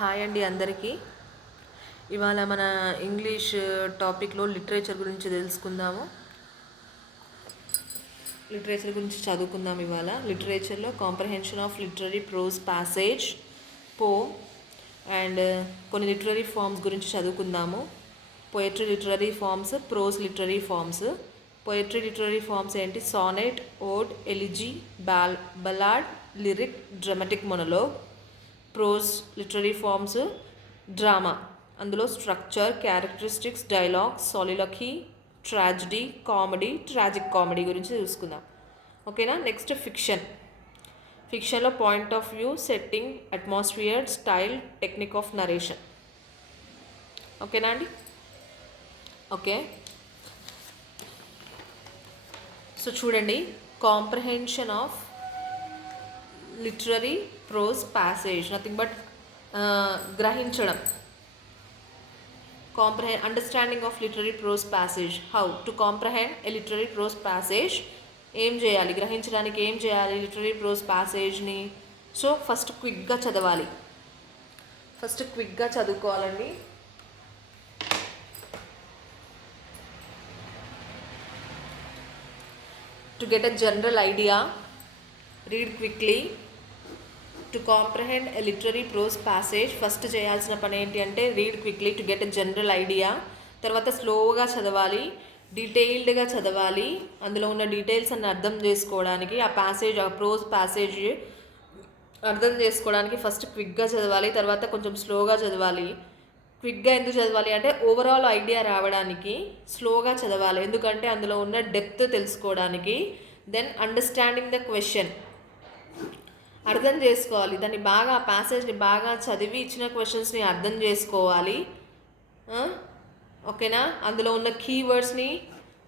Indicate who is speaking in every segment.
Speaker 1: Hi అండి అందరికీ. ఇవాళ మన ఇంగ్లీష్ టాపిక్లో లిటరేచర్ గురించి తెలుసుకుందాము. లిటరేచర్ గురించి చదువుకుందాం ఇవాళ. లిటరేచర్లో comprehension of literary prose passage పో అండ్ కొన్ని లిటరరీ ఫామ్స్ గురించి చదువుకుందాము. Poetry literary forms prose literary forms. Poetry literary forms ఏంటి? Sonnet ode elegy ball ballad lyric dramatic monologue. Prose literary forms drama అందులో structure characteristics dialogues soliloquy tragedy comedy tragic comedy గురించి చూసుకుందాం. ఓకేనా next fiction ఫిక్షన్లో point of view setting atmosphere style technique of narration ఓకేనా అండి? Okay so చూడండి. Comprehension of literary prose passage nothing but గ్రహించడం comprehend understanding of literary prose passage how to comprehend a literary prose passage ఏం చేయాలి? గ్రహించడానికి ఏం చేయాలి? Literary prose ప్యాసేజ్ని సో ఫస్ట్ క్విక్గా చదవాలి. ఫస్ట్ క్విక్గా చదువుకోవాలండి. To get a general idea read quickly to comprehend a literary prose passage first చేయాల్సిన పని ఏంటి అంటే read quickly to get a general idea. తర్వాత స్లోగా చదవాలి డీటెయిల్డ్గా చదవాలి అందులో ఉన్న డీటెయిల్స్ అన్ని అర్థం చేసుకోవడానికి ఆ ప్యాసేజ్ ఆ ప్రోజ్ ప్యాసేజ్ అర్థం చేసుకోవడానికి ఫస్ట్ క్విక్గా చదవాలి తర్వాత కొంచెం స్లోగా చదవాలి. క్విక్గా ఎందుకు చదవాలి అంటే ఓవరాల్ ఐడియా రావడానికి స్లోగా చదవాలి. ఎందుకంటే అందులో ఉన్న డెప్త్ తెలుసుకోవడానికి దెన్ అండర్స్టాండింగ్ ద క్వశ్చన్ అర్థం చేసుకోవాలి. దాన్ని బాగా ఆ ప్యాసేజ్ని బాగా చదివి ఇచ్చిన క్వశ్చన్స్ని అర్థం చేసుకోవాలి. ఓకేనా? అందులో ఉన్న కీవర్డ్స్ని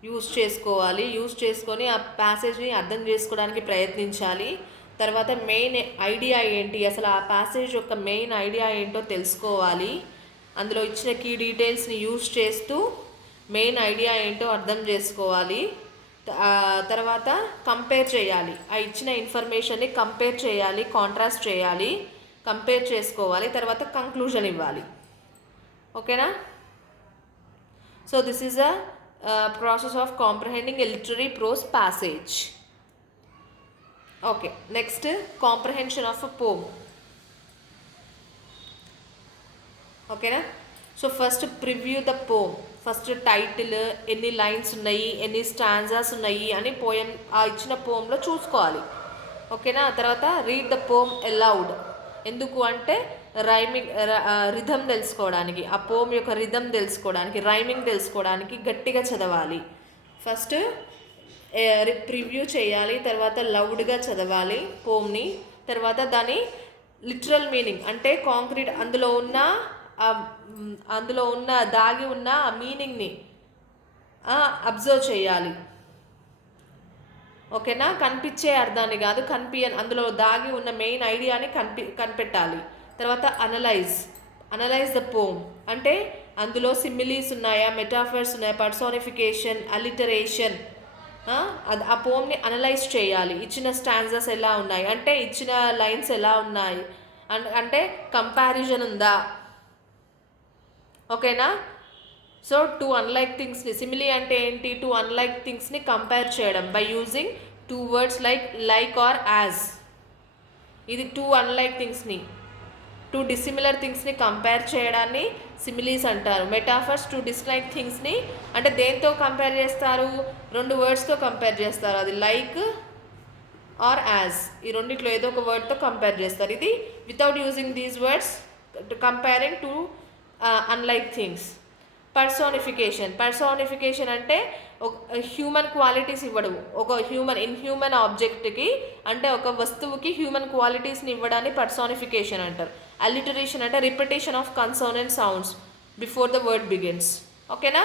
Speaker 1: యూస్ చేసుకోవాలి. యూస్ చేసుకొని ఆ ప్యాసేజ్ని అర్థం చేసుకోవడానికి ప్రయత్నించాలి. తర్వాత మెయిన్ ఐడియా ఏంటి? అసలు ఆ ప్యాసేజ్ యొక్క మెయిన్ ఐడియా ఏంటో తెలుసుకోవాలి. అందులో ఇచ్చిన కీ డీటెయిల్స్ని యూస్ చేస్తూ మెయిన్ ఐడియా ఏంటో అర్థం చేసుకోవాలి. తర్వాత కంపేర్ చేయాలి. ఆ ఇచ్చిన ఇన్ఫర్మేషన్ని కంపేర్ చేయాలి కాంట్రాస్ట్ చేయాలి కంపేర్ చేసుకోవాలి తర్వాత కంక్లూజన్ ఇవ్వాలి. ఓకేనా? So this is a process of comprehending a literary prose passage okay next comprehension of a poem ఓకేనా so first preview the poem first title ఎన్ని లైన్స్ ఉన్నాయి ఎన్ని స్టాన్జాస్ ఉన్నాయి అని పోయం ఆ ఇచ్చిన పోమ్లో చూసుకోవాలి. ఓకేనా? తర్వాత రీడ్ ద పోమ్ ఎలౌడ్ ఎందుకు అంటే రైమింగ్ రిధమ్ తెలుసుకోవడానికి ఆ పోమ్ యొక్క రిధమ్ తెలుసుకోవడానికి రైమింగ్ తెలుసుకోవడానికి గట్టిగా చదవాలి. ఫస్ట్ ప్రివ్యూ చేయాలి తర్వాత లౌడ్గా చదవాలి పోమ్ని తర్వాత దాని లిటరల్ మీనింగ్ అంటే కాంక్రీట్ అందులో ఉన్న అందులో ఉన్న దాగి ఉన్న ఆ మీనింగ్ని అబ్జర్వ్ చేయాలి. ఓకేనా? కనిపించే అర్థాన్ని కాదు కనిపి అందులో దాగి ఉన్న మెయిన్ ఐడియాని కనిపి కనిపెట్టాలి. తర్వాత అనలైజ్ అనలైజ్ ద పోమ్ అంటే అందులో సిమిలీస్ ఉన్నాయా మెటాఫర్స్ ఉన్నాయా పర్సోనిఫికేషన్ అలిటరేషన్ అది ఆ పోమ్ని అనలైజ్ చేయాలి. ఇచ్చిన స్టాన్సెస్ ఎలా ఉన్నాయి? అంటే ఇచ్చిన లైన్స్ ఎలా ఉన్నాయి? అంటే కంపారిజన్ ఉందా? ఓకేనా? సో టూ అన్లైక్ థింగ్స్ని సిమిలీ అంటే ఏంటి? టూ అన్లైక్ థింగ్స్ని కంపేర్ చేయడం by using two words like like or as ఇది టూ అన్లైక్ థింగ్స్ని టూ డిసిమిలర్ థింగ్స్ని కంపేర్ చేయడాన్ని సిమిలీస్ అంటారు. మెటాఫర్స్ టూ డిస్లైక్ థింగ్స్ని అంటే దేంతో కంపేర్ చేస్తారు? రెండు వర్డ్స్తో కంపేర్ చేస్తారు. అది లైక్ ఆర్ యాజ్ ఈ రెండిట్లో ఏదో ఒక వర్డ్తో కంపేర్ చేస్తారు. ఇది without using these words comparing two unlike things personification personification అంటే ఒక హ్యూమన్ క్వాలిటీస్ ఇవ్వడం ఒక హ్యూమన్ ఇన్హ్యూమన్ ఆబ్జెక్ట్కి అంటే ఒక వస్తువుకి హ్యూమన్ క్వాలిటీస్ని ఇవ్వడాన్ని పర్సోనిఫికేషన్ అంటారు. అలిటరేషన్ అంటే repetition of consonant sounds before the word begins ఓకేనా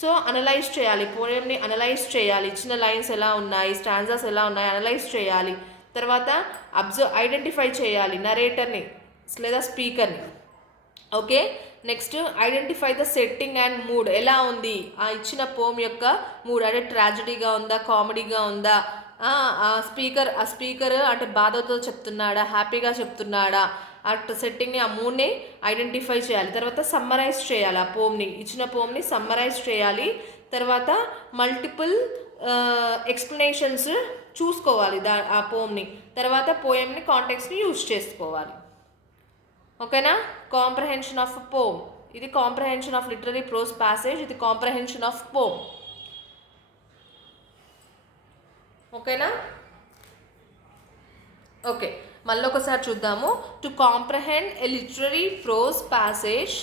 Speaker 1: సో అనలైజ్ చేయాలి. పోయంని అనలైజ్ చేయాలి. ఇచ్చిన లైన్స్ ఎలా ఉన్నాయి? స్టాన్జాస్ ఎలా ఉన్నాయి? అనలైజ్ చేయాలి. తర్వాత అబ్జర్వ్ ఐడెంటిఫై చేయాలి. నరేటర్ని లేదా స్పీకర్ని okay next identify the setting and mood ఎలా ఉంది? ఆ ఇచ్చిన పోమ్ యొక్క మూడ్ అంటే ట్రాజడీగా ఉందా? కామెడీగా ఉందా? ఆ స్పీకర్ ఆ స్పీకర్ అంటే బాధతో చెప్తున్నాడా? హ్యాపీగా చెప్తున్నాడా? ఆ సెట్టింగ్ని ఆ మూడ్ని ఐడెంటిఫై చేయాలి. తర్వాత సమ్మరైజ్ చేయాలి ఆ పోమ్ని ఇచ్చిన పోమ్ని సమ్మరైజ్ చేయాలి. తర్వాత మల్టిపుల్ ఎక్స్ప్లెనేషన్స్ చూసుకోవాలి దా ఆ పోమ్ని తర్వాత పోయమ్ని కాంటెక్స్ని యూజ్ చేసుకోవాలి. ఓకేనా? కాంప్రహెన్షన్ ఆఫ్ పోమ్ ఇది comprehension of literary prose passage ఇది కాంప్రహెన్షన్ ఆఫ్ పోమ్ ఓకేనా? ఓకే మళ్ళీ ఒకసారి చూద్దాము. To comprehend a literary prose passage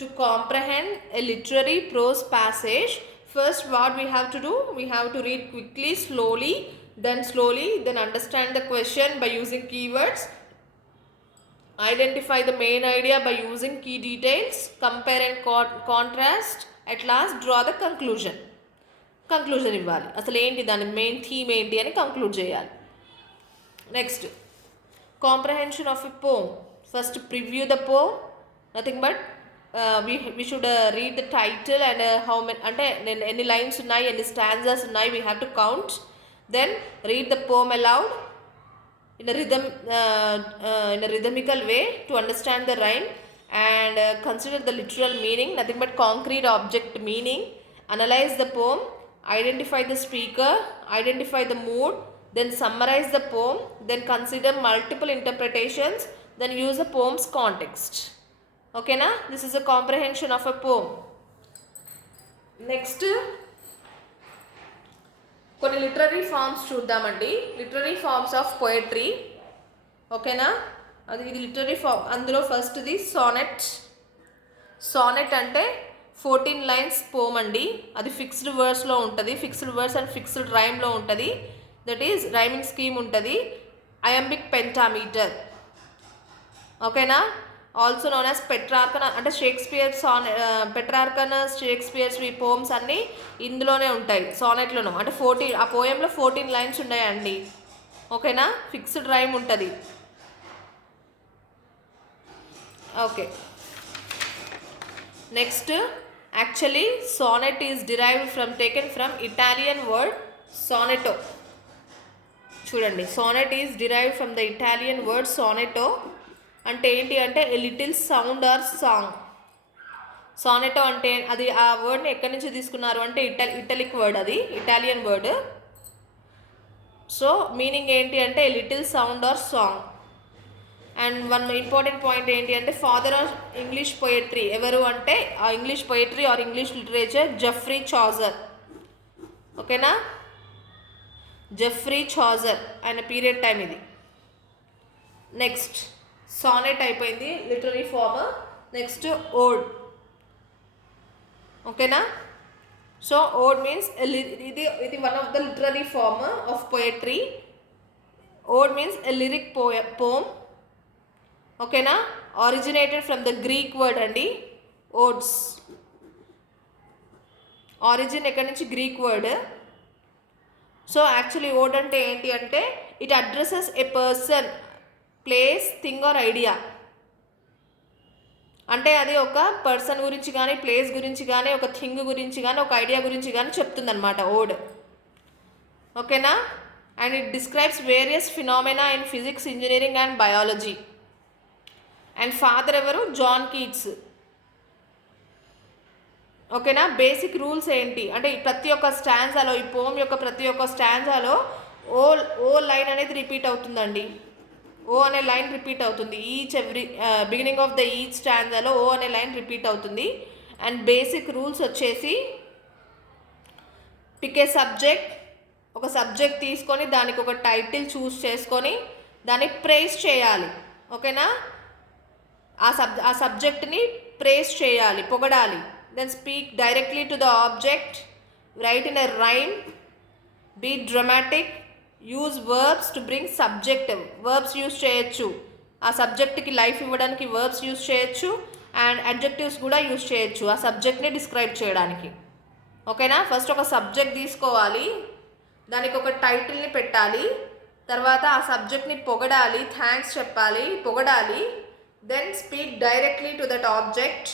Speaker 1: to comprehend a literary prose passage first what we have to do we have to read quickly slowly then slowly then understand the question by using keywords identify the main idea by using key details compare and con- contrast at last draw the conclusion conclusion ఇవ్వాలి అసలు ఏంటి దాని main theme ఏంటి అని conclude చేయాలి next comprehension of a poem first preview the poem nothing but we we should read the title and how many అంటే నేను ఎన్ని లైన్స్ ఉన్నాయి ఎన్ని స్టాండర్స్ ఉన్నాయి we have to count Then read the poem aloud in a rhythm uh, uh, in a rhythmical way to understand the rhyme and uh, consider the literal meaning, nothing but concrete object meaning. Analyze the poem, identify the speaker, identify the mood, then summarize the poem, then consider multiple interpretations, then use the poem's context. Okay, na? This is a comprehension of a poem. Next, కొన్ని literary forms చూద్దామండి. Literary forms of poetry. ఓకేనా? అది ఇది literary form. అందులో ఫస్ట్ది sonnet. Sonnet అంటే fourteen lines poem అండి అది ఫిక్స్డ్ వర్డ్స్లో ఉంటుంది. ఫిక్స్డ్ వర్డ్స్ అండ్ ఫిక్స్డ్ రైమ్లో ఉంటుంది. దట్ ఈజ్ రైమింగ్ స్కీమ్ ఉంటుంది. Iambic pentameter. ఓకేనా? ఆల్సో నోన్ యాజ్ పెట్రార్కన అంటే షేక్స్పియర్ సాన్ పెట్రార్కన షేక్స్పియర్స్ ఈ పోమ్స్ అన్నీ ఇందులోనే ఉంటాయి సానెట్లోనూ అంటే ఫోర్టీన్ ఆ పోయంలో ఫోర్టీన్ లైన్స్ ఉన్నాయండి. ఓకేనా? ఫిక్స్డ్ రైమ్ ఉంటుంది. Okay. Next actually sonnet is derive from taken from Italian word sonetto చూడండి sonnet is derive from the Italian word sonetto అంటే ఏంటి అంటే a little sound or song sonetto అంటే అది ఆ వర్డ్ని ఎక్కడి నుంచి తీసుకున్నారు అంటే ఇటల్ ఇటలిక్ వర్డ్ అది ఇటాలియన్ వర్డ్ సో మీనింగ్ ఏంటి అంటే little sound or song and one important point ఏంటి అంటే ఫాదర్ ఆఫ్ ఇంగ్లీష్ పొయట్రీ ఎవరు అంటే ఆ English poetry or English literature Geoffrey Chaucer ఓకేనా జఫ్రీ చాజర్ ఆయన పీరియడ్ టైం ఇది. నెక్స్ట్ సానెట్ అయిపోయింది. లిటరీ ఫార్మ్ నెక్స్ట్ ఓడ్ ఓకేనా? సో ఓడ్ మీన్స్ ఇది ఇది one of the literary form of poetry ode means a lyric పోయ poem ఓకేనా? Originated from the Greek word అండి. ఓడ్స్ ఆరిజిన్ ఎక్కడి నుంచి? Greek word so actually ode అంటే ఏంటి అంటే it addresses a person place thing or idea అంటే అది ఒక పర్సన్ గురించి కానీ ప్లేస్ గురించి కానీ ఒక థింగ్ గురించి కానీ ఒక ఐడియా గురించి కానీ చెప్తుందన్నమాట ఓడ్ ఓకేనా? And it describes various phenomena in physics engineering and biology and father ఎవరు? జాన్ కీట్స్ ఓకేనా? బేసిక్ రూల్స్ ఏంటి? అంటే ప్రతి ఒక్క స్టాన్జాలో ఈ పోమ్ యొక్క ప్రతి ఒక్క స్టాన్జాలో ఓ ఓ లైన్ అనేది రిపీట్ అవుతుందండి. ఓ అనే లైన్ రిపీట్ అవుతుంది. Each every beginning of the each స్టాండ్సాలో O అనే లైన్ రిపీట్ అవుతుంది. అండ్ బేసిక్ రూల్స్ వచ్చేసి పిక్ ఏ సబ్జెక్ట్ ఒక సబ్జెక్ట్ తీసుకొని దానికి ఒక టైటిల్ చూస్ చేసుకొని దాన్ని ప్రేస్ చేయాలి. ఓకేనా ఆ సబ్ ఆ సబ్జెక్ట్ని ప్రేస్ చేయాలి పొగడాలి. Then speak directly to the object write in a rhyme be dramatic use verbs to bring subject verbs use చేయొచ్చు. ఆ సబ్జెక్ట్కి లైఫ్ ఇవ్వడానికి వర్బ్స్ యూజ్ చేయొచ్చు అండ్ అడ్జెక్టివ్స్ కూడా యూజ్ చేయొచ్చు. ఆ సబ్జెక్ట్ని డిస్క్రైబ్ చేయడానికి. ఓకేనా ఫస్ట్ ఒక సబ్జెక్ట్ తీసుకోవాలి. దానికి ఒక టైటిల్ని పెట్టాలి. తర్వాత ఆ సబ్జెక్ట్ని పొగడాలి. థ్యాంక్స్ చెప్పాలి. పొగడాలి. Then speak directly to that object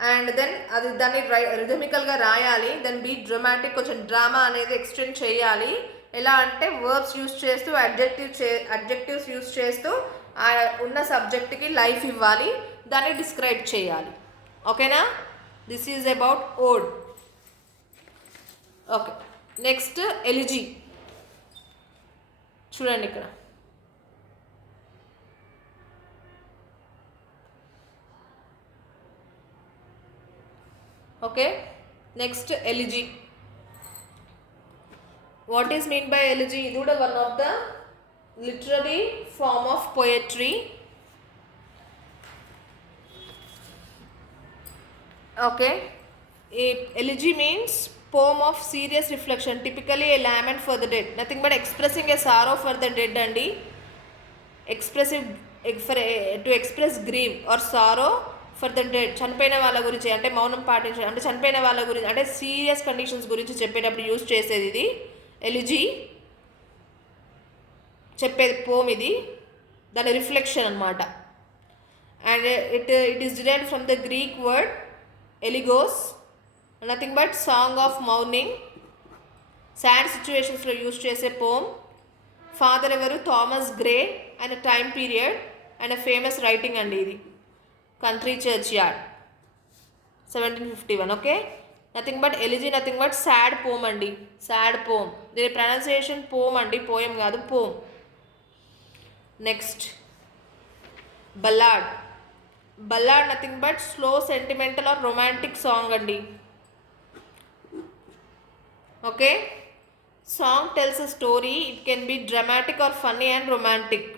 Speaker 1: and then అది దాన్ని రై రిథమికల్గా రాయాలి. దెన్ బీ డ్రమాటిక్ కొంచెం డ్రామా అనేది ఎక్స్టెండ్ చేయాలి. ఎలా అంటే వర్బ్స్ యూస్ చేస్తూ అడ్జెక్టివ్ చే అడ్జెక్టివ్స్ యూస్ చేస్తూ ఆ ఉన్న సబ్జెక్ట్కి లైఫ్ ఇవ్వాలి దాన్ని డిస్క్రైబ్ చేయాలి. ఓకేనా? This is about ode okay. Next elegy చూడండి ఇక్కడ. Okay. Next elegy what is mean by elegy ఇది కూడా one of the literary form of poetry okay ఈ elegy means poem of serious reflection typically a lament for the dead nothing but expressing a sorrow for the dead అండి expressive for to express grieve or sorrow for the dead చనిపోయిన వాళ్ళ గురించి అంటే మౌనం పాటించడం అంటే చనిపోయిన వాళ్ళ గురించి అంటే సీరియస్ కండిషన్స్ గురించి చెప్పేటప్పుడు యూజ్ చేసేది ఇది. ఎలిజీ చెప్పేది పోమ్ ఇది. దాని రిఫ్లెక్షన్ అనమాట and it it is derived from the Greek word elegos nothing but song of mourning sad సిచ్యువేషన్స్లో యూజ్ చేసే పోమ్ ఫాదర్ ఎవరు? Thomas Gray and time period and famous writing అండి ఇది. Country churchyard seventeen fifty one okay nothing but elegy nothing but sad poem అండి. Sad poem దీని pronunciation poem అండి. Poem కాదు poem next ballad ballad nothing but slow sentimental or romantic song అండి. Okay song tells a story it can be dramatic or funny and romantic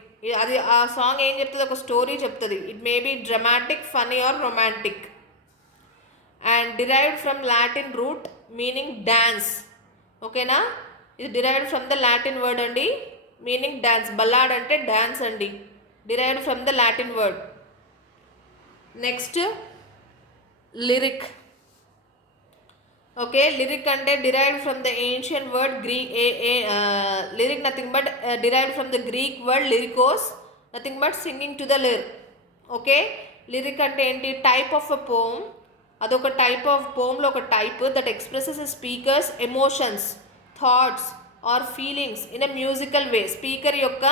Speaker 1: అది ఆ song ఏం చెప్తుంది? ఒక స్టోరీ చెప్తుంది. It may be dramatic funny or romantic and derived from Latin root meaning dance ఓకేనా ఇది derived from the Latin word అండి meaning dance ballad అంటే డ్యాన్స్ అండి derived from the Latin word next lyric okay lyric అంటే derived from the ancient word గ్రీ ఏ ఏ lyric nothing but derived from the Greek word lyrikos nothing but singing to the lyre okay lyric అంటే ఏంటి type of a పోమ్ అదొక type of పోమ్లో ఒక type that expresses speaker's emotions thoughts or feelings in a musical way speaker యొక్క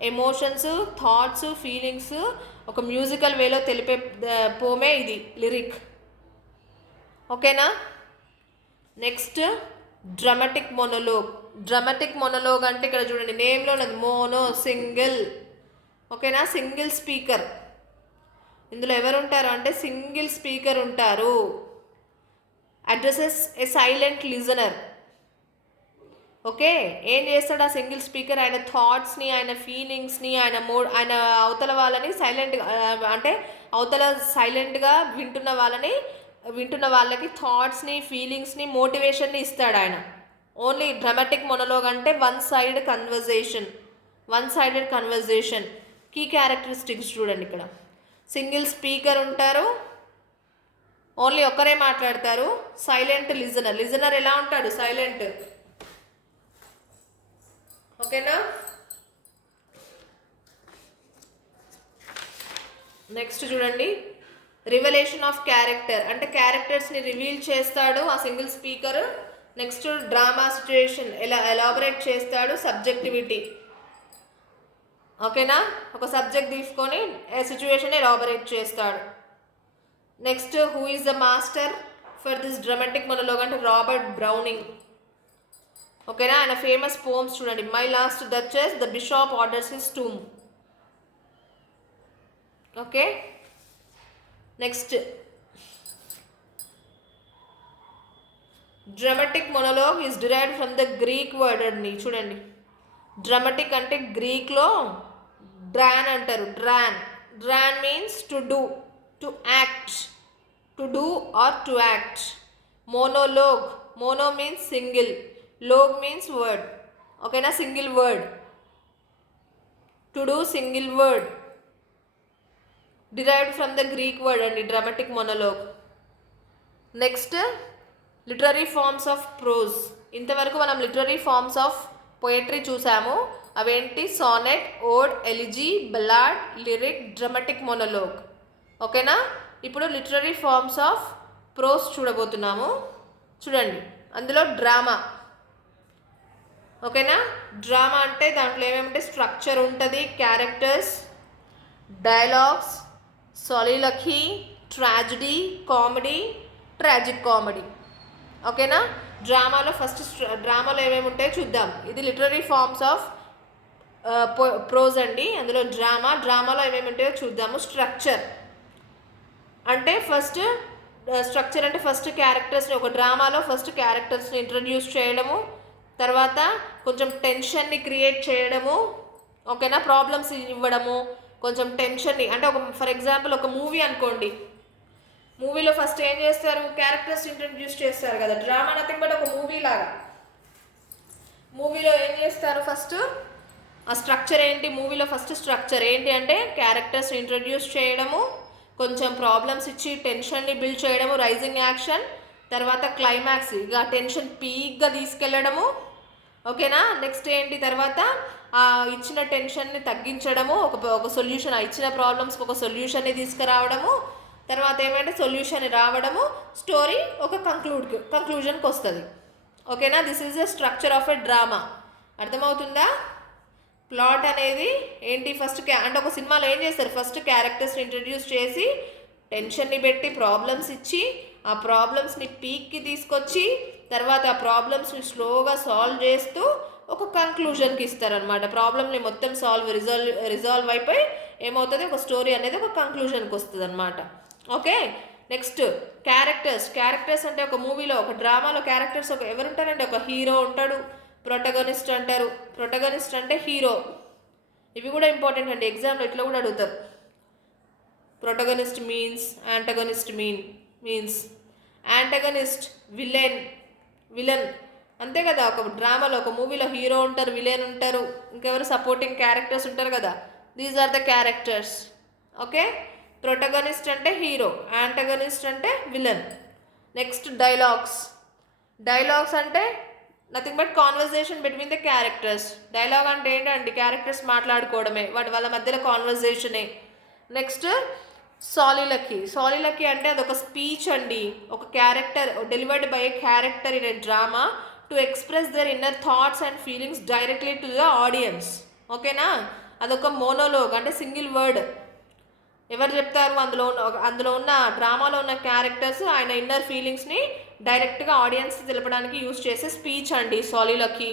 Speaker 1: emotions thoughts feelings ఒక musical వేలో తెలిపే పోమే ఇది లిరిక్ ఓకేనా next dramatic monologue dramatic monologue అంటే ఇక్కడ చూడండి నేమ్లో ఉన్నది మోనో సింగిల్. ఓకేనా సింగిల్ స్పీకర్ ఇందులో ఎవరు ఉంటారు అంటే సింగిల్ స్పీకర్ ఉంటారు. Addresses a silent listener. Okay? ఏం చేస్తాడు ఆ సింగిల్ స్పీకర్? ఆయన థాట్స్ని ఆయన ఫీలింగ్స్ని ఆయన మో ఆయన అవతల వాళ్ళని సైలెంట్గా అంటే అవతల సైలెంట్గా వింటున్న వాళ్ళని వింటున్న వాళ్ళకి థాట్స్ని ఫీలింగ్స్ని మోటివేషన్ని ఇస్తాడు ఆయన. ఓన్లీ డ్రమాటిక్ మొనలోగ్ అంటే one side conversation one sided conversation key characteristics చూడండి ఇక్కడ. సింగిల్ స్పీకర్ ఉంటారు. ఓన్లీ ఒక్కరే మాట్లాడతారు. Silent listener. లిజనర్ ఎలా ఉంటాడు? సైలెంట్. ఓకేనా? నెక్స్ట్ చూడండి. Revelation of character. అంటే క్యారెక్టర్స్ని రివీల్ చేస్తాడు ఆ single speaker. Next drama situation. ఎలా ఎలాబరేట్ చేస్తాడు సబ్జెక్టివిటీ. ఓకేనా? ఒక సబ్జెక్ట్ తీసుకొని సిచ్యువేషన్ ఎలాబరేట్ చేస్తాడు? Next who is the master for this dramatic monologue అంటే రాబర్ట్ బ్రౌనింగ్ ఓకేనా? ఆయన ఫేమస్ పోమ్స్ చూడండి. My last duchess the bishop orders his tomb okay? Next dramatic monologue is derived from the Greek word అండి చూడండి. Dramatic అంటే గ్రీక్లో drawn అంటారు. Dran dran means to do to act to do or to act monologue mono means single logue means word ఓకేనా single word to do single word derived from the Greek word అండి dramatic monologue next literary forms of prose ఇంతవరకు మనం literary forms of poetry చూసాము. అవేంటి? Sonnet ode elegy ballad lyric dramatic monologue ఓకేనా? ఇప్పుడు literary forms of prose చూడబోతున్నాము. చూడండి. అందులో డ్రామా ఓకేనా? డ్రామా అంటే దాంట్లో ఏమేమంటే? స్ట్రక్చర్ ఉంటుంది characters dialogues soliloquy tragedy comedy tragic comedy ఓకేనా? డ్రామాలో ఫస్ట్ డ్రామాలో ఏమేమి ఉంటాయో చూద్దాం. ఇది లిటరరీ ఫార్మ్స్ ఆఫ్ ప్రోజ్ అండి. అందులో డ్రామా డ్రామాలో ఏమేమి ఉంటాయో చూద్దాము. స్ట్రక్చర్. అంటే ఫస్ట్ స్ట్రక్చర్ అంటే ఫస్ట్ క్యారెక్టర్స్ని ఒక డ్రామాలో ఫస్ట్ క్యారెక్టర్స్ని ఇంట్రడ్యూస్ చేయడము. తర్వాత కొంచెం టెన్షన్ని క్రియేట్ చేయడము. ఓకేనా? ప్రాబ్లమ్స్ ఇవ్వడము. కొంచెం టెన్షన్ని అంటే ఒక ఫర్ ఎగ్జాంపుల్ ఒక మూవీ అనుకోండి. మూవీలో ఫస్ట్ ఏం చేస్తారు? క్యారెక్టర్స్ ఇంట్రడ్యూస్ చేస్తారు కదా. డ్రామా నథింగ్ బట్ ఒక మూవీ లాగా. మూవీలో ఏం చేస్తారు ఫస్ట్? ఆ స్ట్రక్చర్ ఏంటి? మూవీలో ఫస్ట్ స్ట్రక్చర్ ఏంటి అంటే క్యారెక్టర్స్ ఇంట్రడ్యూస్ చేయడము కొంచెం ప్రాబ్లమ్స్ ఇచ్చి టెన్షన్ని బిల్డ్ చేయడము రైజింగ్ యాక్షన్ తర్వాత క్లైమాక్స్ ఇక టెన్షన్ పీక్గా తీసుకెళ్ళడము. ఓకేనా? నెక్స్ట్ ఏంటి? తర్వాత ఆ ఇచ్చిన టెన్షన్ని తగ్గించడము ఒక ఒక సొల్యూషన్ ఆ ఇచ్చిన ప్రాబ్లమ్స్కి ఒక సొల్యూషన్ని తీసుకురావడము తర్వాత ఏమంటే సొల్యూషన్ రావడము స్టోరీ ఒక కంక్లూడ్ కంక్లూజన్కి వస్తుంది. ఓకేనా this is the structure of a drama అర్థమవుతుందా? ప్లాట్ అనేది ఏంటి? ఫస్ట్ క్యా అంటే ఒక సినిమాలో ఏం చేస్తారు? ఫస్ట్ క్యారెక్టర్స్ని ఇంట్రడ్యూస్ చేసి టెన్షన్ని పెట్టి ప్రాబ్లమ్స్ ఇచ్చి ఆ ప్రాబ్లమ్స్ని పీక్కి తీసుకొచ్చి తర్వాత ఆ ప్రాబ్లమ్స్ని స్లోగా సాల్వ్ చేస్తూ ఒక కంక్లూజన్కి ఇస్తారనమాట ప్రాబ్లమ్ని మొత్తం సాల్వ్ రిజాల్వ్ రిజాల్వ్ అయిపోయి ఏమవుతుంది? ఒక స్టోరీ అనేది ఒక కంక్లూజన్కి వస్తుంది అనమాట ఓకే నెక్స్ట్. క్యారెక్టర్స్ క్యారెక్టర్స్ అంటే ఒక మూవీలో ఒక డ్రామాలో క్యారెక్టర్స్ ఒక ఎవరు ఉంటారండి ఒక హీరో ఉంటాడు ప్రొటగనిస్ట్ అంటారు. ప్రొటగనిస్ట్ అంటే హీరో. ఇవి కూడా ఇంపార్టెంట్ అండి. ఎగ్జామ్లో ఇట్లా కూడా అడుగుతారు protagonist means antagonist mean means antagonist villain villain అంతే కదా ఒక డ్రామాలో ఒక మూవీలో హీరో ఉంటారు విలన్ ఉంటారు. ఇంకెవరు సపోర్టింగ్ క్యారెక్టర్స్ ఉంటారు కదా? These are the characters okay? Protagonist అంటే హీరో యాంటగనిస్ట్ అంటే విలన్. Next dialogues. డైలాగ్స్ అంటే nothing but conversation between the characters dialogue అంటే ఏంటండి? క్యారెక్టర్స్ మాట్లాడుకోవడమే వాటి వాళ్ళ మధ్యలో కాన్వర్జేషనే నెక్స్ట్ సాలిలకి. సాలిలకి అంటే అదొక స్పీచ్ అండి. ఒక character delivered by a character in a drama to express their inner thoughts and feelings directly to the audience ఓకేనా అదొక మోనోలోగ్ అంటే సింగిల్ వర్డ్ ఎవరు చెప్తారు? అందులో ఉన్న అందులో ఉన్న డ్రామాలో ఉన్న క్యారెక్టర్స్ ఆయన ఇన్నర్ ఫీలింగ్స్ని డైరెక్ట్గా ఆడియన్స్ తెలపడానికి యూస్ చేసే స్పీచ్ అండి సాలీలకి.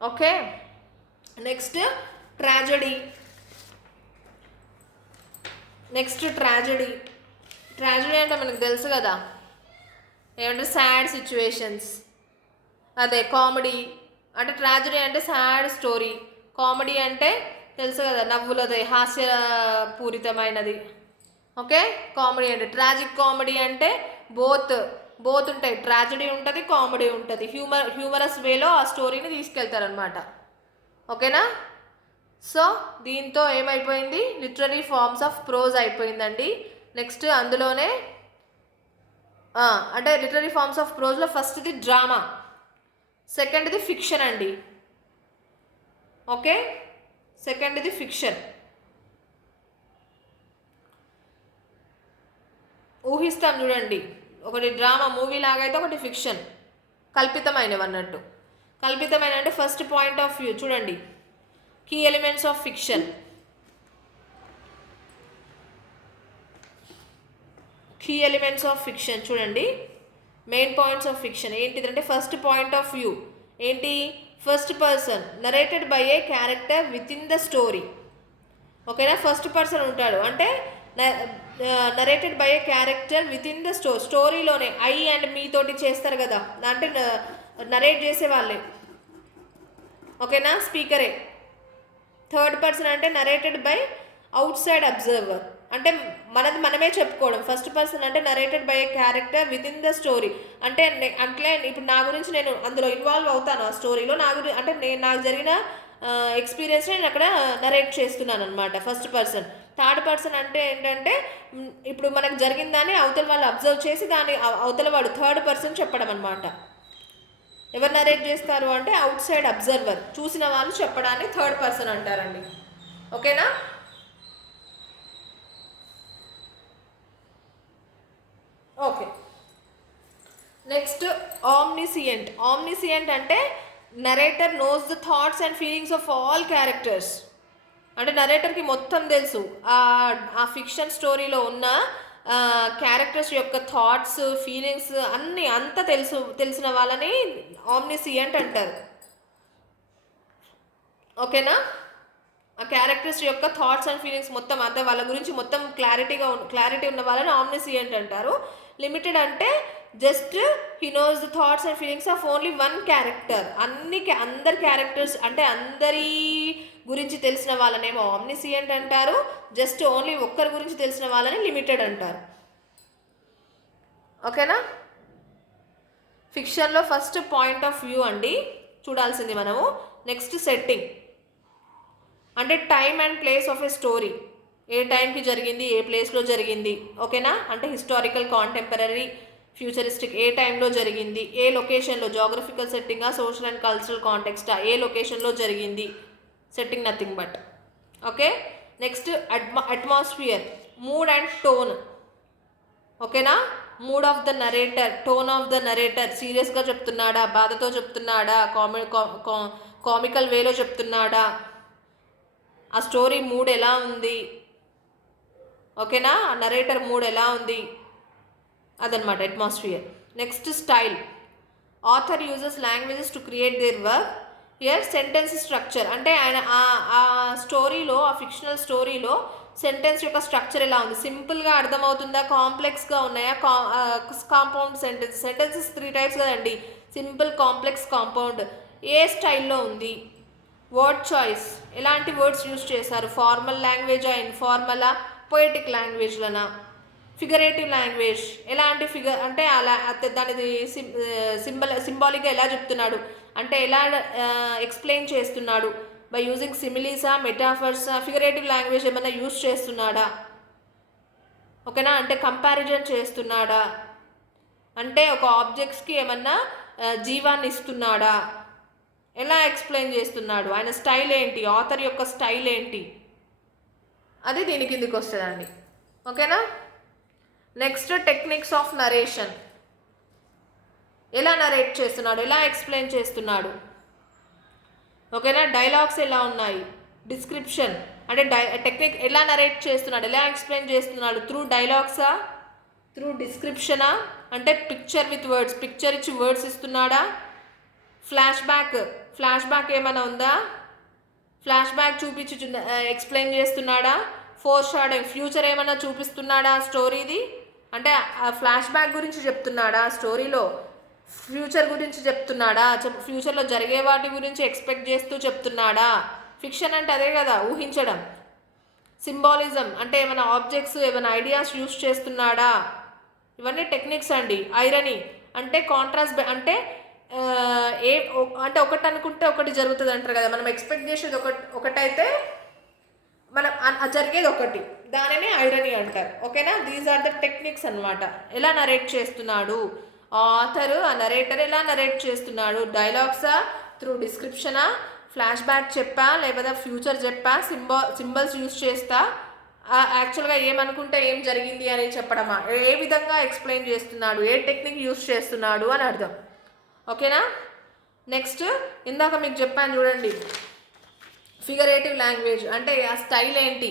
Speaker 1: Okay next tragedy next tragedy tragedy అంటే మనకు తెలుసు కదా? ఏమంటే సాడ్ సిచ్యువేషన్స్ అదే కామెడీ అంటే ట్రాజడీ అంటే సాడ్ స్టోరీ కామెడీ అంటే తెలుసు కదా నవ్వులది హాస్యపూరితమైనది. ఓకే? కామెడీ అంటే ట్రాజిక్ కామెడీ అంటే బోత్. బోత్ ఉంటాయి. ట్రాజడీ ఉంటుంది కామెడీ ఉంటుంది. హ్యూమర్ హ్యూమరస్ వేలో ఆ స్టోరీని తీసుకెళ్తారనమాట ఓకేనా? సో దీంతో ఏమైపోయింది? లిటరీ ఫార్మ్స్ ఆఫ్ ప్రోజ్ అయిపోయిందండి. నెక్స్ట్ అందులోనే అంటే లిటరీ ఫార్మ్స్ ఆఫ్ ప్రోజ్లో ఫస్ట్ది డ్రామా. సెకండ్ది ఫిక్షన్ అండి. ఓకే? సెకండ్ ఇది ఫిక్షన్. ఊహిస్తాం చూడండి. ఒకటి డ్రామా మూవీ లాగైతే ఒకటి ఫిక్షన్. కల్పితమైనవి అన్నట్టు. కల్పితమైన అంటే ఫస్ట్ పాయింట్ ఆఫ్ వ్యూ చూడండి. Key elements of fiction key elements of fiction చూడండి. మెయిన్ పాయింట్స్ ఆఫ్ ఫిక్షన్ ఏంటిదంటే ఫస్ట్ పాయింట్ ఆఫ్ వ్యూ ఏంటి? First person narrated by a character within the story ఓకేనా? First person ఉంటాడు. అంటే narrated by a character within the స్టో స్టోరీలోనే I and me తోటి చేస్తారు కదా? అంటే నరేట్ చేసే వాళ్ళే ఓకేనా? స్పీకరే థర్డ్ పర్సన్ అంటే narrated by outside observer అంటే మనది మనమే చెప్పుకోవడం. ఫస్ట్ పర్సన్ అంటే narrated by a character within the story అంటే నే- అంటే ఇప్పుడు నా గురించి నేను అందులో ఇన్వాల్వ్ అవుతాను ఆ స్టోరీలో నా గురించి అంటే నేను నాకు జరిగిన ఎక్స్పీరియన్స్ నేను అక్కడ నరేట్ చేస్తున్నాను అనమాట ఫస్ట్ పర్సన్ థర్డ్ పర్సన్ అంటే ఏంటంటే ఇప్పుడు మనకు జరిగిందాన్ని అవతల వాళ్ళు అబ్జర్వ్ చేసి దాన్ని అవతల వాడు థర్డ్ పర్సన్ చెప్పడం అనమాట ఎవరు నరేట్ చేస్తారు అంటే అవుట్ సైడ్ అబ్జర్వర్ చూసిన వాళ్ళు చెప్పడాన్ని థర్డ్ పర్సన్ అంటారండి. ఓకేనా ఓకే. నెక్స్ట్ ఆమ్నిసియంట్ ఆమ్నిసియంట్ అంటే narrator knows the thoughts and feelings of all characters అంటే నరేటర్కి మొత్తం తెలుసు. ఆ ఆ ఫిక్షన్ స్టోరీలో ఉన్న క్యారెక్టర్స్ యొక్క థాట్స్ ఫీలింగ్స్ అన్నీ అంతా తెలుసు తెలిసిన వాళ్ళని ఆమ్నిసియంట్ అంటారు. ఓకేనా? ఆ క్యారెక్టర్స్ యొక్క థాట్స్ అండ్ ఫీలింగ్స్ మొత్తం అంతా వాళ్ళ గురించి మొత్తం క్లారిటీగా క్లారిటీ ఉన్న వాళ్ళని ఆమ్నిసియంట్ అంటారు. లిమిటెడ్ అంటే just he knows the thoughts and feelings of only one character. అన్ని అందరి క్యారెక్టర్స్ అంటే అందరి గురించి తెలిసిన వాళ్ళనేమో ఆమ్నిసియంట్ అంటారు జస్ట్ ఓన్లీ ఒక్కరి గురించి తెలిసిన వాళ్ళని లిమిటెడ్ అంటారు. ఓకేనా? ఫిక్షన్లో ఫస్ట్ పాయింట్ ఆఫ్ వ్యూ అండి చూడాల్సింది మనము. నెక్స్ట్ సెట్టింగ్ అంటే time and place of a story ఏ టైంకి జరిగింది ఏ ప్లేస్లో జరిగింది ఓకేనా? అంటే హిస్టారికల్ కాంటెంపరీ ఫ్యూచరిస్టిక్ ఏ టైంలో జరిగింది ఏ లొకేషన్లో జోగ్రఫికల్ సెట్టింగా సోషల్ అండ్ కల్చరల్ కాంటెక్స్టా ఏ లొకేషన్లో జరిగింది setting nothing but okay? Next అట్మా atmosphere mood and tone ఓకేనా? Mood of the narrator tone of the narrator సీరియస్గా చెప్తున్నాడా బాధతో చెప్తున్నాడా కామె కామికల్ వేలో చెప్తున్నాడా ఆ స్టోరీ మూడ్ ఎలా ఉంది ఓకేనా? నరేటర్ మూడ్ ఎలా ఉంది? అదనమాట atmosphere next style author uses languages to create their work year sentence structure అంటే ఆయన ఆ- ఆ స్టోరీలో ఆ ఫిక్షనల్ స్టోరీలో సెంటెన్స్ యొక్క స్ట్రక్చర్ ఎలా ఉంది? సింపుల్గా అర్థమవుతుందా? కాంప్లెక్స్గా ఉన్నాయా? Compound sentence sentences three types కదండి. సింపుల్ కాంప్లెక్స్ కాంపౌండ్ ఏ స్టైల్లో ఉంది? వర్డ్ చాయిస్ ఎలాంటి వర్డ్స్ యూజ్ చేశారు? ఫార్మల్ లాంగ్వేజా ఇన్ఫార్మలా పొయిటిక్ లాంగ్వేజ్లనా ఫిగరేటివ్ లాంగ్వేజ్ ఎలాంటి ఫిగర్ అంటే అలా దాని దానిది సింబల్ సింబాలిక్గా ఎలా చెప్తున్నాడు? అంటే ఎలా ఎక్స్ప్లెయిన్ చేస్తున్నాడు? బై యూజింగ్ సిమిలీసా మెటాఫర్సా ఫిగరేటివ్ లాంగ్వేజ్ ఏమైనా యూజ్ చేస్తున్నాడా? ఓకేనా? అంటే కంపారిజన్ చేస్తున్నాడా? అంటే ఒక ఆబ్జెక్ట్స్కి ఏమన్నా జీవాన్ని ఇస్తున్నాడా? ఎలా ఎక్స్ప్లెయిన్ చేస్తున్నాడు? ఆయన స్టైల్ ఏంటి? ఆథర్ యొక్క స్టైల్ ఏంటి? అది దీని కిందికి వస్తుందండి? ఓకేనా? నెక్స్ట్ టెక్నిక్స్ ఆఫ్ నరేషన్ ఎలా నరేట్ చేస్తున్నాడు? ఎలా ఎక్స్ప్లెయిన్ చేస్తున్నాడు? ఓకేనా? డైలాగ్స్ ఎలా ఉన్నాయి? డిస్క్రిప్షన్ అంటే డై టెక్నిక్ ఎలా నరేట్ చేస్తున్నాడు? ఎలా ఎక్స్ప్లెయిన్ చేస్తున్నాడు? త్రూ డైలాగ్సా త్రూ డిస్క్రిప్షనా అంటే పిక్చర్ విత్ వర్డ్స్ పిక్చర్ ఇచ్చి వర్డ్స్ ఇస్తున్నాడా? ఫ్లాష్ బ్యాక్ ఫ్లాష్ బ్యాక్ ఏమైనా ఉందా? ఫ్లాష్ బ్యాక్ చూపించి ఎక్స్ప్లెయిన్ చేస్తున్నాడా? ఫోర్ షాడింగ్ ఫ్యూచర్ ఏమైనా చూపిస్తున్నాడా స్టోరీది అంటే ఆ ఫ్లాష్ బ్యాక్ గురించి చెప్తున్నాడా స్టోరీలో ఫ్యూచర్ గురించి చెప్తున్నాడా? చెప్ ఫ్యూచర్లో జరిగే వాటి గురించి ఎక్స్పెక్ట్ చేస్తూ చెప్తున్నాడా? ఫిక్షన్ అంటే అదే కదా ఊహించడం. సింబాలిజం అంటే ఏమైనా ఆబ్జెక్ట్స్ ఏమైనా ఐడియాస్ యూస్ చేస్తున్నాడా? ఇవన్నీ టెక్నిక్స్ అండి. ఐరనీ అంటే కాంట్రాస్ట్ అంటే ఏ అంటే ఒకటి అనుకుంటే ఒకటి జరుగుతుంది అంటారు కదా. మనం ఎక్స్పెక్ట్ చేసేది ఒకటి ఒకటైతే మనం జరిగేది ఒకటి. దానిని ఐరనీ అంటారు. ఓకేనా? దీస్ ఆర్ ద టెక్నిక్స్ అన్నమాట. ఎలా నరేట్ చేస్తున్నాడు? ఆథర్ ఆ నరేటర్ ఎలా నరేట్ చేస్తున్నాడు? డైలాగ్సా త్రూ డిస్క్రిప్షనా ఫ్లాష్ బ్యాక్ చెప్పా లేకపోతే ఫ్యూచర్ చెప్పా సింబా సింబల్స్ యూస్ చేస్తా? యాక్చువల్గా ఏమనుకుంటే ఏం జరిగింది అని చెప్పడమా? ఏ విధంగా ఎక్స్ప్లెయిన్ చేస్తున్నాడు? ఏ టెక్నిక్ యూస్ చేస్తున్నాడు అని అర్థం. ఓకేనా? నెక్స్ట్ ఇందాక మీకు చెప్పాను చూడండి. ఫిగరేటివ్ లాంగ్వేజ్ అంటే ఆ స్టైల్ ఏంటి?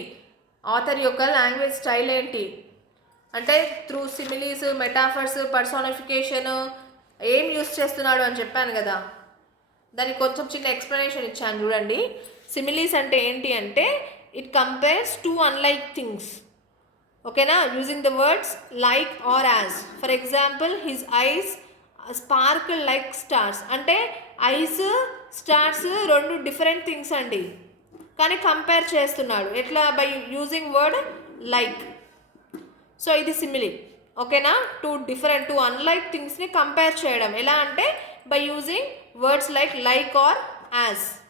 Speaker 1: ఆథర్ యొక్క లాంగ్వేజ్ స్టైల్ ఏంటి? అంటే త్రూ సిమిలీస్ మెటాఫర్స్ పర్సోనిఫికేషన్ ఏం యూస్ చేస్తున్నాడు అని చెప్పాను కదా. దానికి కొంచెం చిన్న ఎక్స్ప్లెనేషన్ ఇచ్చాను చూడండి. సిమిలీస్ అంటే ఏంటి అంటే it compares two unlike things ఓకేనా? Using the words like or as for example his eyes sparkle like stars. అంటే ఐస్ స్టార్స్ రెండు డిఫరెంట్ థింగ్స్ అండి. కానీ కంపేర్ చేస్తున్నాడు. ఎట్లా? By using word like. So ఇది సిమిలీ. ఓకేనా? టూ డిఫరెంట్ టూ అన్లైక్ థింగ్స్ని కంపేర్ చేయడం. ఎలా అంటే by using words like like or as.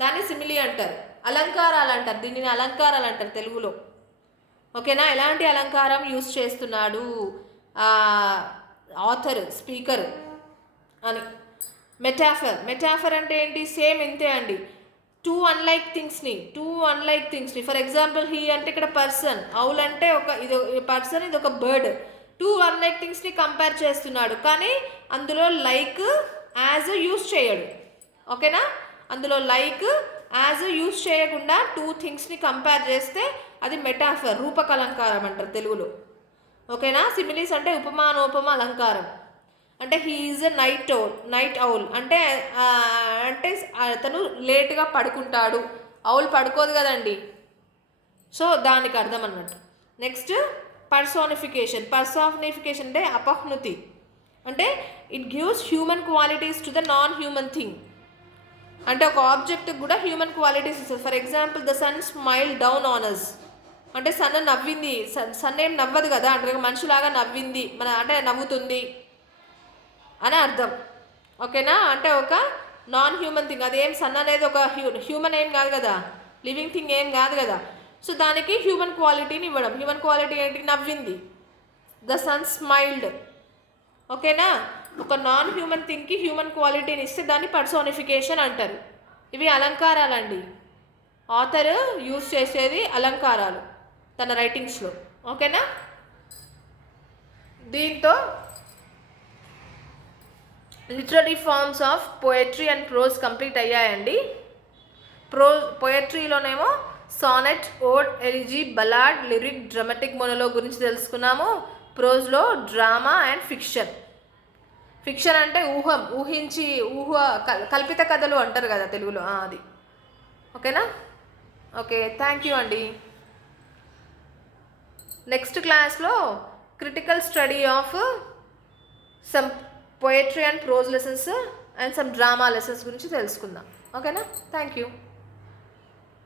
Speaker 1: దాన్ని సిమిలీ అంటారు. అలంకారాలు అంటారు. దీనిని అలంకారాలు అంటారు తెలుగులో. ఓకేనా? ఎలాంటి అలంకారం యూస్ చేస్తున్నాడు? ఆథర్ స్పీకర్ అని. మెటాఫర్. మెటాఫర్ అంటే ఏంటి? సేమ్ ఇంతే అండి. టూ అన్లైక్ థింగ్స్ని టూ అన్లైక్ థింగ్స్ని. ఫర్ ఎగ్జాంపుల్ హీ అంటే ఇక్కడ పర్సన్. అవుల్ అంటే ఒక ఇది పర్సన్ ఇది ఒక బర్డ్. టూ అన్లైక్ థింగ్స్ని కంపేర్ చేస్తున్నాడు. కానీ అందులో లైక్ యాజ్ యూస్ చేయడు. ఓకేనా? అందులో లైక్ యాజ్ యూస్ చేయకుండా టూ థింగ్స్ని కంపేర్ చేస్తే అది మెటాఫర్ రూపకలంకారం అంటారు తెలుగులో. ఓకేనా? సిమిలీస్ అంటే ఉపమానోపమ అలంకారం. అంటే he is a night owl night owl అంటే అంటే అతను లేట్గా పడుకుంటాడు. ఔల్ పడుకోదు కదండి. సో దానికి అర్థం అన్నట్టు. నెక్స్ట్ పర్సోనిఫికేషన్ పర్సోనిఫికేషన్ అంటే అపహ్నుతి అంటే it gives human qualities to the non human thing అంటే ఒక ఆబ్జెక్ట్కి కూడా హ్యూమన్ క్వాలిటీస్ ఇస్తుంది. For example the sun smile down on us అంటే సన్ నవ్వింది. సన్ సన్ ఏం నవ్వదు కదా? అంటే మనిషిలాగా నవ్వింది. మన అంటే నవ్వుతుంది అని అర్థం. ఓకేనా? అంటే ఒక నాన్ హ్యూమన్ థింగ్ అదేం సన్ అనేది ఒక హ్యూ హ్యూమన్ ఏం కాదు కదా? లివింగ్ థింగ్ ఏం కాదు కదా? సో దానికి హ్యూమన్ క్వాలిటీని ఇవ్వడం. హ్యూమన్ క్వాలిటీ ఏంటి? నవ్వింది. The sun smiled. ఓకేనా? ఒక నాన్ హ్యూమన్ థింగ్కి హ్యూమన్ క్వాలిటీని ఇస్తే దాన్ని పర్సోనిఫికేషన్ అంటారు. ఇవి అలంకారాలండి. ఆథర్ యూస్ చేసేది అలంకారాలు. తన రైటింగ్స్లో. ఓకేనా? దీంతో literary forms of poetry and prose complete అయ్యాయండి. ప్రో పోయట్రీలోనేమో sonnet ode elegy ballad lyric dramatic monologue గురించి తెలుసుకున్నాము. ప్రోజ్లో డ్రామా అండ్ ఫిక్షన్. ఫిక్షన్ అంటే ఊహం ఊహించి ఊహ కల్పిత కథలు అంటారు కదా తెలుగులో అది. ఓకేనా? ఓకే థ్యాంక్ యూ అండి. నెక్స్ట్ క్లాస్లో critical study of some poetry and prose lessons and some drama lessons గురించి తెలుసుకుందాం. ఓకేనా థ్యాంక్ యూ